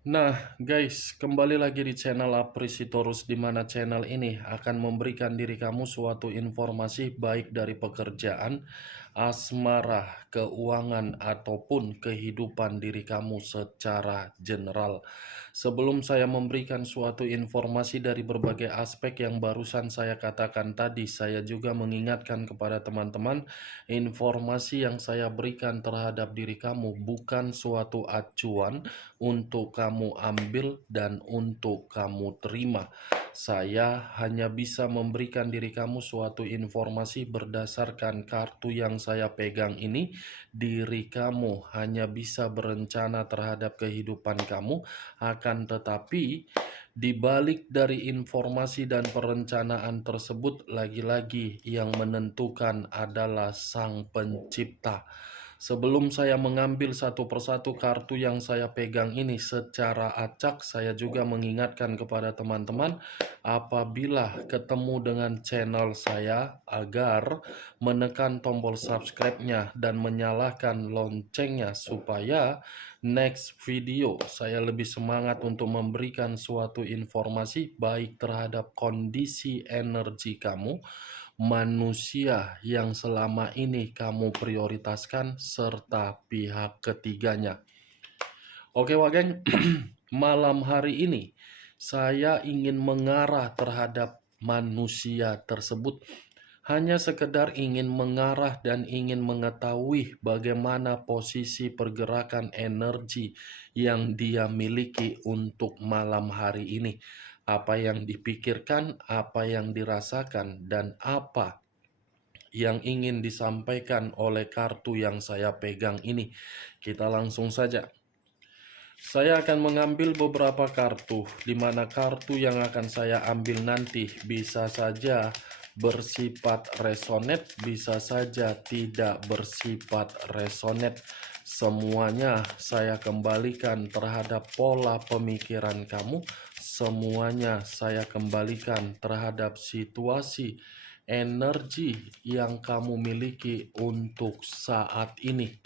Nah, guys, kembali lagi di channel Aprisitorus, di mana channel ini akan memberikan diri kamu suatu informasi baik dari pekerjaan, asmara, keuangan, ataupun kehidupan diri kamu secara general. Sebelum saya memberikan suatu informasi dari berbagai aspek yang barusan saya katakan tadi, saya juga mengingatkan kepada teman-teman, informasi yang saya berikan terhadap diri kamu bukan suatu acuan untuk kamu ambil dan untuk kamu terima. Saya hanya bisa memberikan diri kamu suatu informasi berdasarkan kartu yang saya pegang ini. Diri kamu hanya bisa berencana terhadap kehidupan kamu, akan tetapi di balik dari informasi dan perencanaan tersebut, lagi-lagi yang menentukan adalah Sang Pencipta. Sebelum saya mengambil satu persatu kartu yang saya pegang ini secara acak, saya juga mengingatkan kepada teman-teman apabila ketemu dengan channel saya agar menekan tombol subscribe-nya dan menyalakan loncengnya supaya next video saya lebih semangat untuk memberikan suatu informasi baik terhadap kondisi energi kamu, manusia yang selama ini kamu prioritaskan, serta pihak ketiganya. Oke, Wageng, malam hari ini saya ingin mengarah terhadap manusia tersebut. Hanya sekedar ingin mengarah dan ingin mengetahui bagaimana posisi pergerakan energi yang dia miliki untuk malam hari ini. Apa yang dipikirkan, apa yang dirasakan, dan apa yang ingin disampaikan oleh kartu yang saya pegang ini. Kita langsung saja. Saya akan mengambil beberapa kartu, di mana kartu yang akan saya ambil nanti bisa saja bersifat resonate, bisa saja tidak bersifat resonate. Semuanya saya kembalikan terhadap pola pemikiran kamu, semuanya saya kembalikan terhadap situasi energi yang kamu miliki untuk saat ini.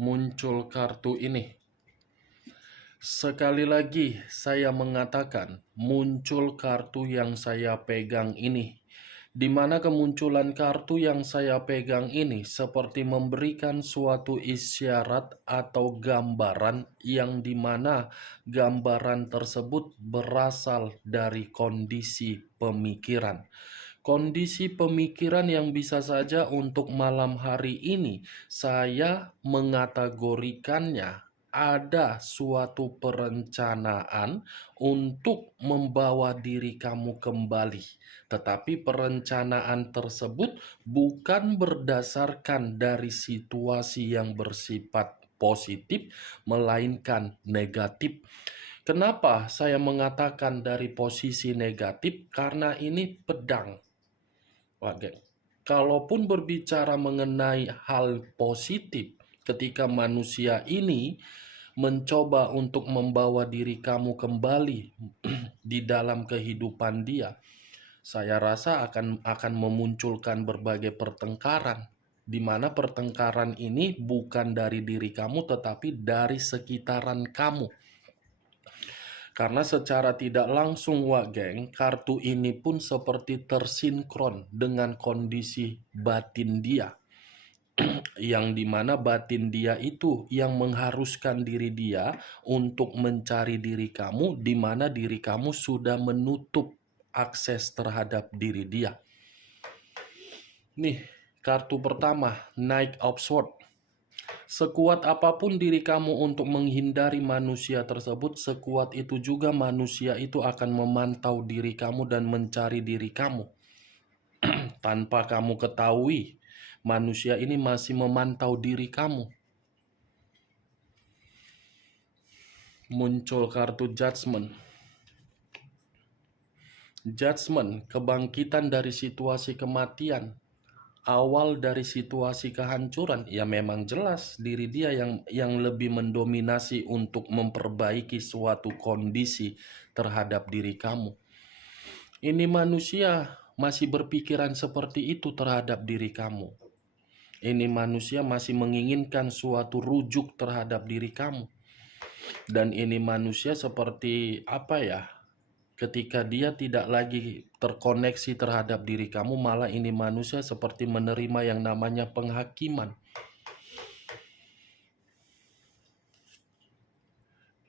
Muncul kartu ini. Sekali lagi saya mengatakan, muncul kartu yang saya pegang ini, di mana kemunculan kartu yang saya pegang ini seperti memberikan suatu isyarat atau gambaran yang dimana gambaran tersebut berasal dari kondisi pemikiran. Kondisi pemikiran yang bisa saja untuk malam hari ini saya mengategorikannya ada suatu perencanaan untuk membawa diri kamu kembali. Tetapi perencanaan tersebut bukan berdasarkan dari situasi yang bersifat positif, melainkan negatif. Kenapa saya mengatakan dari posisi negatif? Karena ini pedang. Oke. Kalaupun berbicara mengenai hal positif, ketika manusia ini mencoba untuk membawa diri kamu kembali di dalam kehidupan dia, saya rasa akan memunculkan berbagai pertengkaran, di mana pertengkaran ini bukan dari diri kamu tetapi dari sekitaran kamu. Karena secara tidak langsung, Wak Geng, kartu ini pun seperti tersinkron dengan kondisi batin dia. Yang dimana batin dia itu yang mengharuskan diri dia untuk mencari diri kamu, di mana diri kamu sudah menutup akses terhadap diri dia. Nih, kartu pertama, Knight of Swords. Sekuat apapun diri kamu untuk menghindari manusia tersebut, sekuat itu juga manusia itu akan memantau diri kamu dan mencari diri kamu. Tanpa kamu ketahui, manusia ini masih memantau diri kamu. Muncul kartu Judgment. Judgment, kebangkitan dari situasi kematian. awal dari situasi kehancuran, ya memang jelas diri dia yang lebih mendominasi untuk memperbaiki suatu kondisi terhadap diri kamu. Ini manusia masih berpikiran seperti itu terhadap diri kamu. Ini manusia masih menginginkan suatu rujuk terhadap diri kamu. Dan ini manusia seperti apa ya? Ketika dia tidak lagi terkoneksi terhadap diri kamu, malah ini manusia seperti menerima yang namanya penghakiman.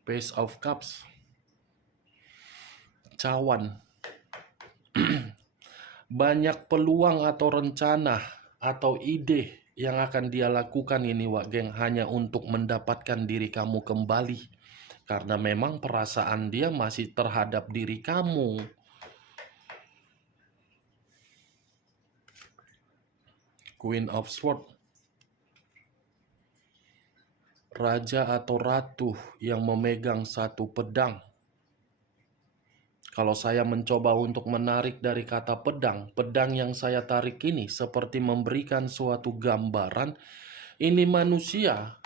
Page of Cups, cawan. Banyak peluang atau rencana atau ide yang akan dia lakukan ini Wak Geng hanya untuk mendapatkan diri kamu kembali. Karena memang perasaan dia masih terhadap diri kamu. Queen of Swords, raja atau ratu yang memegang satu pedang. Kalau saya mencoba untuk menarik dari kata pedang, pedang yang saya tarik ini seperti memberikan suatu gambaran. Ini manusia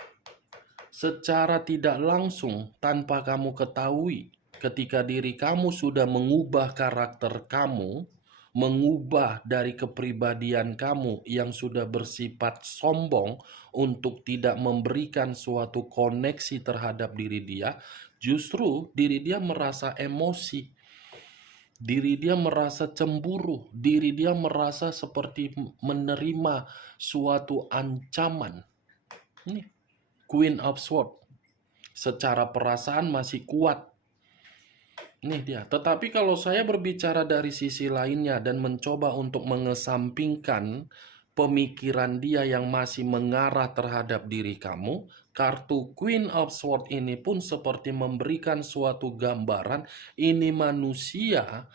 secara tidak langsung tanpa kamu ketahui, ketika diri kamu sudah mengubah karakter kamu, mengubah dari kepribadian kamu yang sudah bersifat sombong untuk tidak memberikan suatu koneksi terhadap diri dia, justru diri dia merasa emosi. Diri dia merasa cemburu, diri dia merasa seperti menerima suatu ancaman. Ini Queen of Swords, secara perasaan masih kuat. Nih dia. Tetapi kalau saya berbicara dari sisi lainnya dan mencoba untuk mengesampingkan pemikiran dia yang masih mengarah terhadap diri kamu, kartu Queen of Swords ini pun seperti memberikan suatu gambaran ini manusia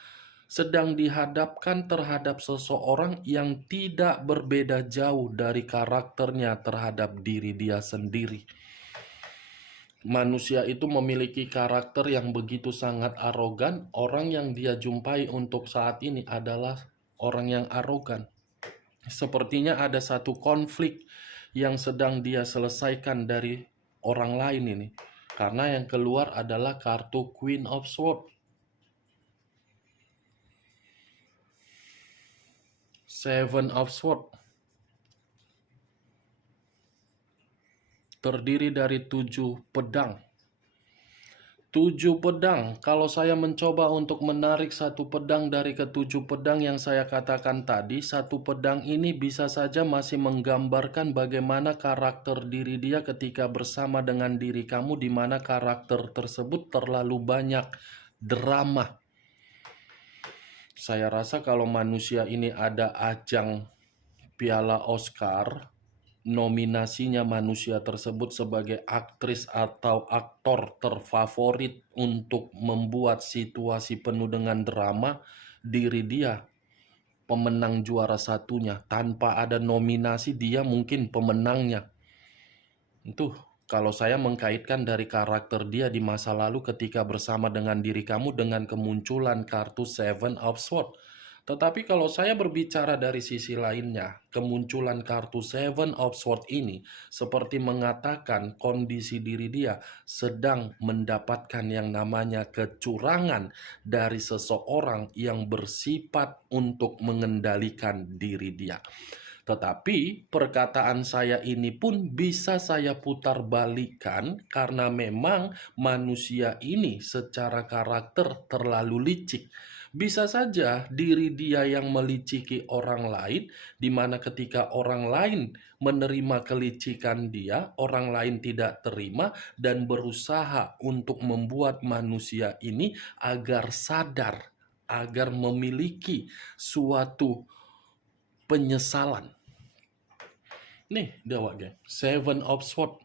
sedang dihadapkan terhadap seseorang yang tidak berbeda jauh dari karakternya terhadap diri dia sendiri. Manusia itu memiliki karakter yang begitu sangat arogan. Orang yang dia jumpai untuk saat ini adalah orang yang arogan. Sepertinya ada satu konflik yang sedang dia selesaikan dari orang lain ini. Karena yang keluar adalah kartu Queen of Swords. Seven of Swords. Terdiri dari 7 pedang. 7 pedang, kalau saya mencoba untuk menarik satu pedang dari ke-7 pedang yang saya katakan tadi, satu pedang ini bisa saja masih menggambarkan bagaimana karakter diri dia ketika bersama dengan diri kamu, di mana karakter tersebut terlalu banyak drama. Saya rasa kalau manusia ini ada ajang Piala Oscar, nominasinya manusia tersebut sebagai aktris atau aktor terfavorit untuk membuat situasi penuh dengan drama, diri dia pemenang juara satunya. Tanpa ada nominasi, dia mungkin pemenangnya. Itu kalau saya mengkaitkan dari karakter dia di masa lalu ketika bersama dengan diri kamu dengan kemunculan kartu Seven of Swords. Tetapi kalau saya berbicara dari sisi lainnya, kemunculan kartu Seven of Swords ini seperti mengatakan kondisi diri dia sedang mendapatkan yang namanya kecurangan dari seseorang yang bersifat untuk mengendalikan diri dia. Tetapi perkataan saya ini pun bisa saya putar balikan karena memang manusia ini secara karakter terlalu licik. Bisa saja diri dia yang meliciki orang lain, di mana ketika orang lain menerima kelicikan dia, orang lain tidak terima dan berusaha untuk membuat manusia ini agar sadar, agar memiliki suatu penyesalan. Nih, dia Wak, Seven of Swords.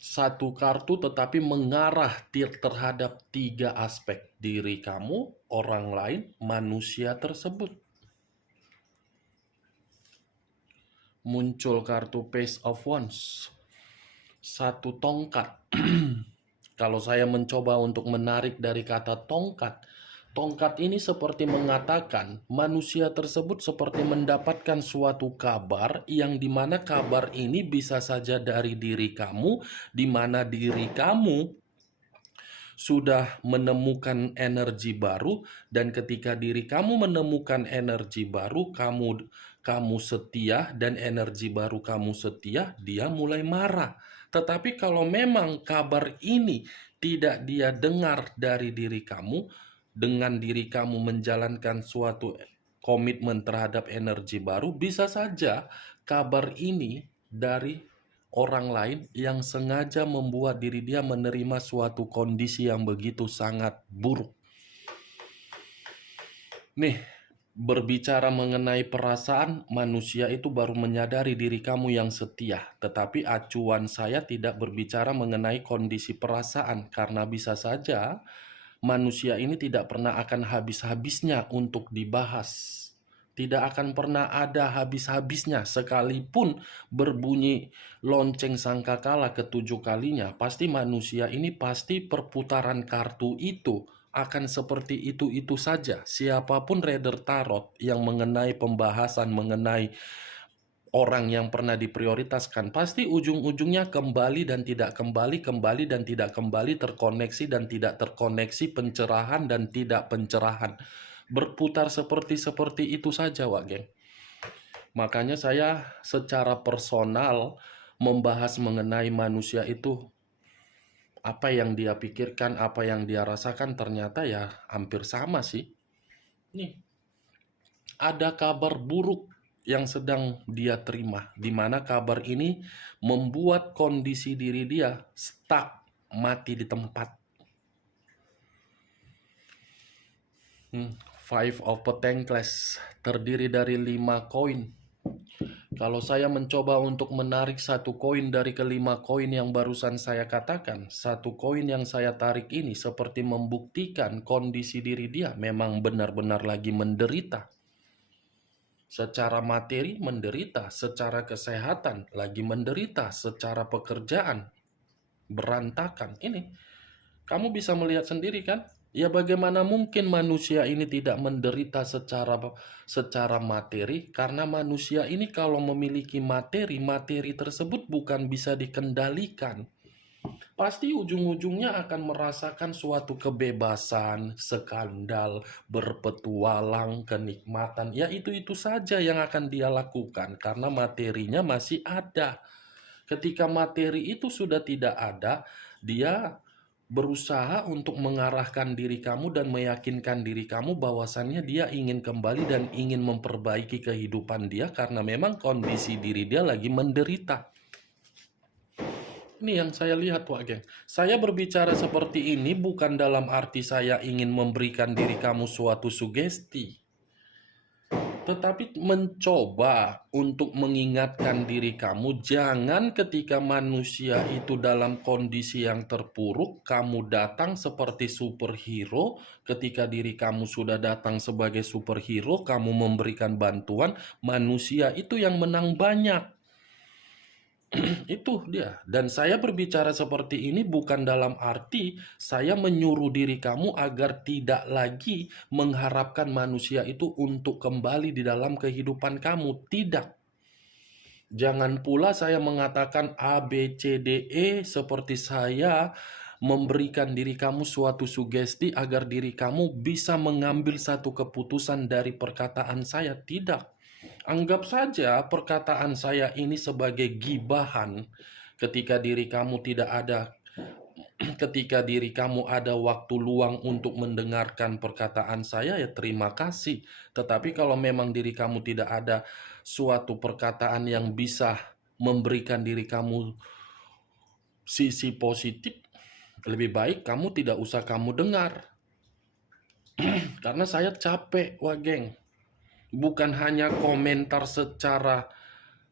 Satu kartu tetapi mengarah terhadap 3 aspek. Diri kamu, orang lain, manusia tersebut. Muncul kartu Page of Wands. Satu tongkat. Kalau saya mencoba untuk menarik dari kata tongkat, Tongkat ini seperti mengatakan manusia tersebut seperti mendapatkan suatu kabar yang dimana kabar ini bisa saja dari diri kamu, di mana diri kamu sudah menemukan energi baru, dan ketika diri kamu menemukan energi baru, kamu setia, dan energi baru kamu setia, dia mulai marah. Tetapi kalau memang kabar ini tidak dia dengar dari diri kamu, dengan diri kamu menjalankan suatu komitmen terhadap energi baru, bisa saja kabar ini dari orang lain yang sengaja membuat diri dia menerima suatu kondisi yang begitu sangat buruk. Nih, berbicara mengenai perasaan, manusia itu baru menyadari diri kamu yang setia. Tetapi acuan saya tidak berbicara mengenai kondisi perasaan, karena bisa saja manusia ini tidak pernah akan habis-habisnya untuk dibahas. Tidak akan pernah ada habis-habisnya, sekalipun berbunyi lonceng sangkakala ketujuh kalinya, pasti manusia ini pasti perputaran kartu itu akan seperti itu saja. Siapapun reader tarot yang mengenai pembahasan mengenai orang yang pernah diprioritaskan, pasti ujung-ujungnya kembali dan tidak kembali, kembali dan tidak kembali, terkoneksi dan tidak terkoneksi, pencerahan dan tidak pencerahan. Berputar seperti itu saja, Wak Geng. Makanya saya secara personal membahas mengenai manusia itu, apa yang dia pikirkan, apa yang dia rasakan, ternyata ya hampir sama sih. Nih, ada kabar buruk yang sedang dia terima, di mana kabar ini membuat kondisi diri dia stuck, mati di tempat. Five of Pentacles terdiri dari 5 koin. Kalau saya mencoba untuk menarik satu koin dari kelima koin yang barusan saya katakan, satu koin yang saya tarik ini seperti membuktikan kondisi diri dia memang benar-benar lagi menderita. Secara materi menderita, secara kesehatan lagi menderita, secara pekerjaan berantakan. Ini kamu bisa melihat sendiri kan? Ya bagaimana mungkin manusia ini tidak menderita secara materi, karena manusia ini kalau memiliki materi, materi tersebut bukan bisa dikendalikan. Pasti ujung-ujungnya akan merasakan suatu kebebasan, skandal, berpetualang, kenikmatan. Ya itu saja yang akan dia lakukan karena materinya masih ada. Ketika materi itu sudah tidak ada, dia berusaha untuk mengarahkan diri kamu dan meyakinkan diri kamu bahwasannya dia ingin kembali dan ingin memperbaiki kehidupan dia karena memang kondisi diri dia lagi menderita. Ini yang saya lihat, Wak Geng. Saya berbicara seperti ini bukan dalam arti saya ingin memberikan diri kamu suatu sugesti, tetapi mencoba untuk mengingatkan diri kamu, jangan ketika manusia itu dalam kondisi yang terpuruk, kamu datang seperti superhero. Ketika diri kamu sudah datang sebagai superhero, kamu memberikan bantuan, manusia itu yang menang banyak. Itu dia. Dan saya berbicara seperti ini bukan dalam arti saya menyuruh diri kamu agar tidak lagi mengharapkan manusia itu untuk kembali di dalam kehidupan kamu. Tidak. Jangan pula saya mengatakan A, B, C, D, E seperti saya memberikan diri kamu suatu sugesti agar diri kamu bisa mengambil satu keputusan dari perkataan saya. Tidak. Anggap saja perkataan saya ini sebagai gibahan ketika diri kamu tidak ada ketika diri kamu ada waktu luang untuk mendengarkan perkataan saya, ya terima kasih. Tetapi kalau memang diri kamu tidak ada suatu perkataan yang bisa memberikan diri kamu sisi positif, lebih baik kamu tidak usah kamu dengar. Karena saya capek, Wak Geng. Bukan hanya komentar secara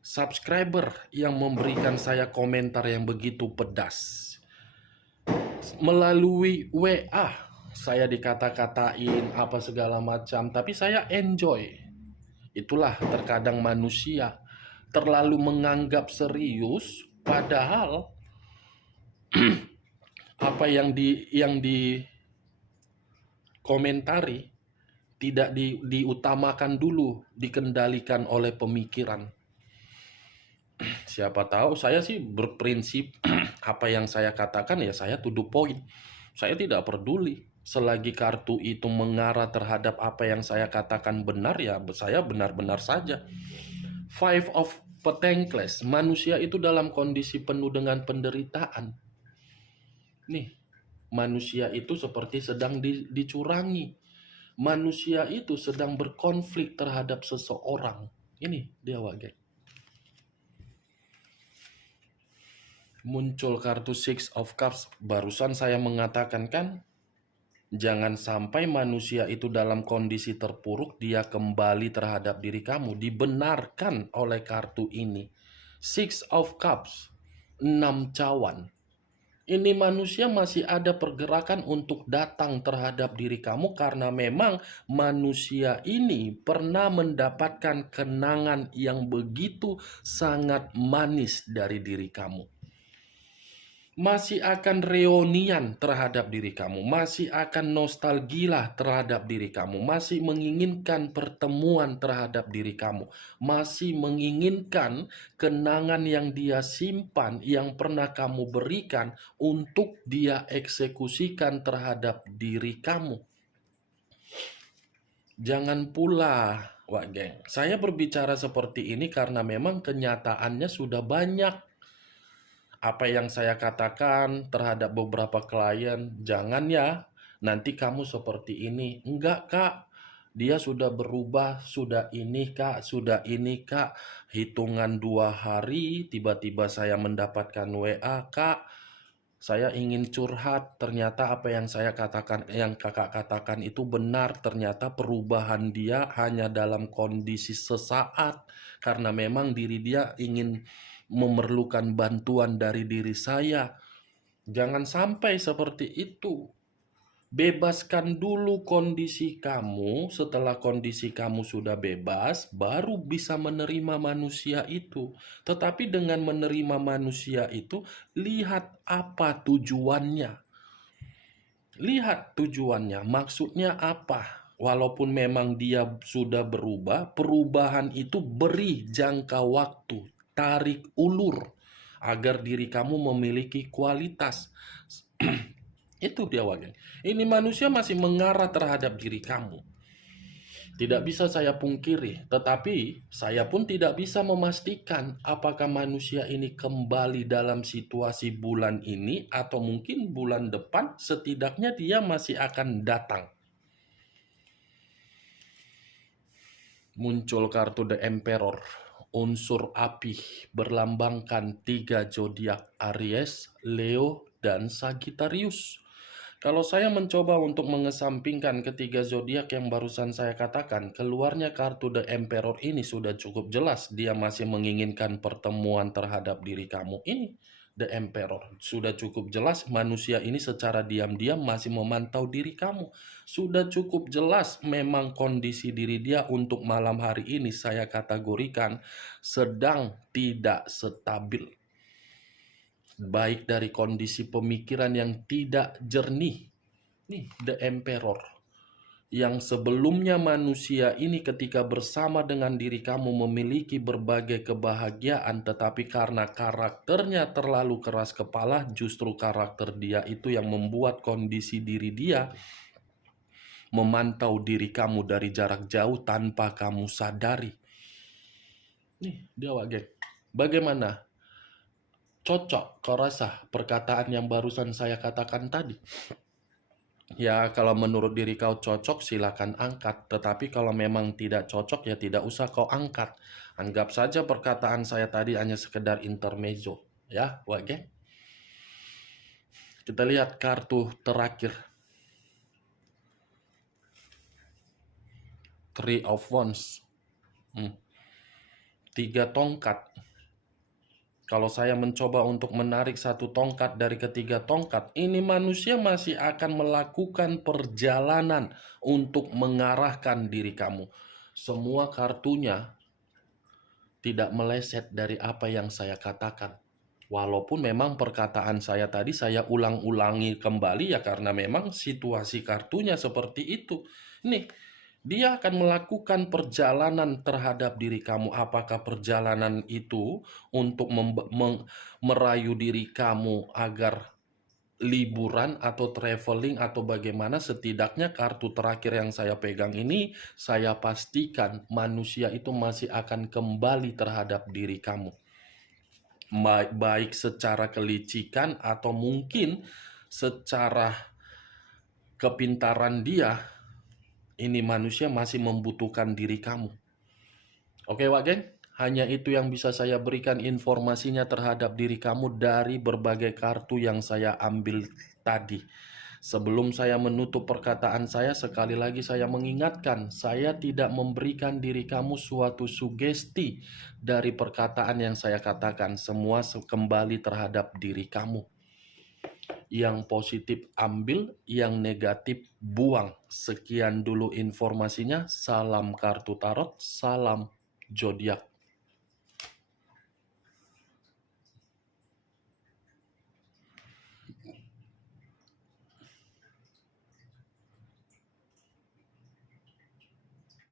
subscriber yang memberikan saya komentar yang begitu pedas. Melalui WA saya dikata-katain apa segala macam, tapi saya enjoy. Itulah terkadang manusia terlalu menganggap serius, padahal apa yang komentari, tidak diutamakan dulu, dikendalikan oleh pemikiran. Siapa tahu, saya sih berprinsip apa yang saya katakan ya saya to the point. Saya tidak peduli. Selagi kartu itu mengarah terhadap apa yang saya katakan benar, ya saya benar-benar saja. Five of Pentacles, manusia itu dalam kondisi penuh dengan penderitaan. Nih, manusia itu seperti sedang dicurangi. Manusia itu sedang berkonflik terhadap seseorang. Ini dia Wage. Muncul kartu Six of Cups. Barusan saya mengatakan kan, jangan sampai manusia itu dalam kondisi terpuruk, dia kembali terhadap diri kamu. Dibenarkan oleh kartu ini. Six of Cups, 6 cawan. Ini manusia masih ada pergerakan untuk datang terhadap diri kamu karena memang manusia ini pernah mendapatkan kenangan yang begitu sangat manis dari diri kamu. Masih akan reunian terhadap diri kamu, masih akan nostalgia terhadap diri kamu, masih menginginkan pertemuan terhadap diri kamu, masih menginginkan kenangan yang dia simpan, yang pernah kamu berikan untuk dia eksekusikan terhadap diri kamu. Jangan pula, Wak Geng, saya berbicara seperti ini karena memang kenyataannya sudah banyak. Apa yang saya katakan terhadap beberapa klien, jangan ya, nanti kamu seperti ini. Enggak, Kak. Dia sudah berubah, sudah ini, Kak, sudah ini, Kak. Hitungan 2 hari, tiba-tiba saya mendapatkan WA, Kak. Saya ingin curhat, ternyata apa yang saya katakan, yang kakak katakan itu benar. Ternyata perubahan dia hanya dalam kondisi sesaat, karena memang diri dia ingin memerlukan bantuan dari diri saya. Jangan sampai seperti itu. Bebaskan dulu kondisi kamu. Setelah kondisi kamu sudah bebas, baru bisa menerima manusia itu. Tetapi dengan menerima manusia itu, lihat apa tujuannya. Lihat tujuannya, maksudnya apa. Walaupun memang dia sudah berubah, perubahan itu beri jangka waktu, tarik ulur, agar diri kamu memiliki kualitas. Itu dia Wage. Ini manusia masih mengarah terhadap diri kamu. Tidak bisa saya pungkiri, tetapi saya pun tidak bisa memastikan apakah manusia ini kembali dalam situasi bulan ini atau mungkin bulan depan, setidaknya dia masih akan datang. Muncul kartu The Emperor, unsur api, berlambangkan 3 zodiak Aries, Leo, dan Sagittarius. Kalau saya mencoba untuk mengesampingkan ketiga zodiak yang barusan saya katakan, keluarnya kartu The Emperor ini sudah cukup jelas. Dia masih menginginkan pertemuan terhadap diri kamu. Ini The Emperor. Sudah cukup jelas manusia ini secara diam-diam masih memantau diri kamu. Sudah cukup jelas memang kondisi diri dia untuk malam hari ini saya kategorikan sedang tidak stabil. Baik dari kondisi pemikiran yang tidak jernih. Nih, The Emperor. Yang sebelumnya manusia ini ketika bersama dengan diri kamu memiliki berbagai kebahagiaan, tetapi karena karakternya terlalu keras kepala, justru karakter dia itu yang membuat kondisi diri dia memantau diri kamu dari jarak jauh tanpa kamu sadari. Nih, dia Wage. Bagaimana? Cocok kau rasa perkataan yang barusan saya katakan tadi? Ya, kalau menurut diri kau cocok, silakan angkat. Tetapi kalau memang tidak cocok, ya tidak usah kau angkat. Anggap saja perkataan saya tadi hanya sekedar intermezzo. Ya, Wage. Kita lihat kartu terakhir. Three of Wands. 3 tongkat. Kalau saya mencoba untuk menarik 1 tongkat dari ketiga tongkat, ini manusia masih akan melakukan perjalanan untuk mengarahkan diri kamu. Semua kartunya tidak meleset dari apa yang saya katakan. Walaupun memang perkataan saya tadi saya ulang-ulangi kembali ya karena memang situasi kartunya seperti itu. Nih, dia akan melakukan perjalanan terhadap diri kamu. Apakah perjalanan itu untuk merayu diri kamu agar liburan atau traveling atau bagaimana, setidaknya kartu terakhir yang saya pegang ini, saya pastikan manusia itu masih akan kembali terhadap diri kamu. Baik secara kelicikan atau mungkin secara kepintaran dia, ini manusia masih membutuhkan diri kamu. Oke, Wak Geng, hanya itu yang bisa saya berikan informasinya terhadap diri kamu dari berbagai kartu yang saya ambil tadi. Sebelum saya menutup perkataan saya, sekali lagi saya mengingatkan, saya tidak memberikan diri kamu suatu sugesti dari perkataan yang saya katakan. Semua kembali terhadap diri kamu. Yang positif ambil, yang negatif buang. Sekian dulu informasinya. Salam kartu tarot, salam zodiak.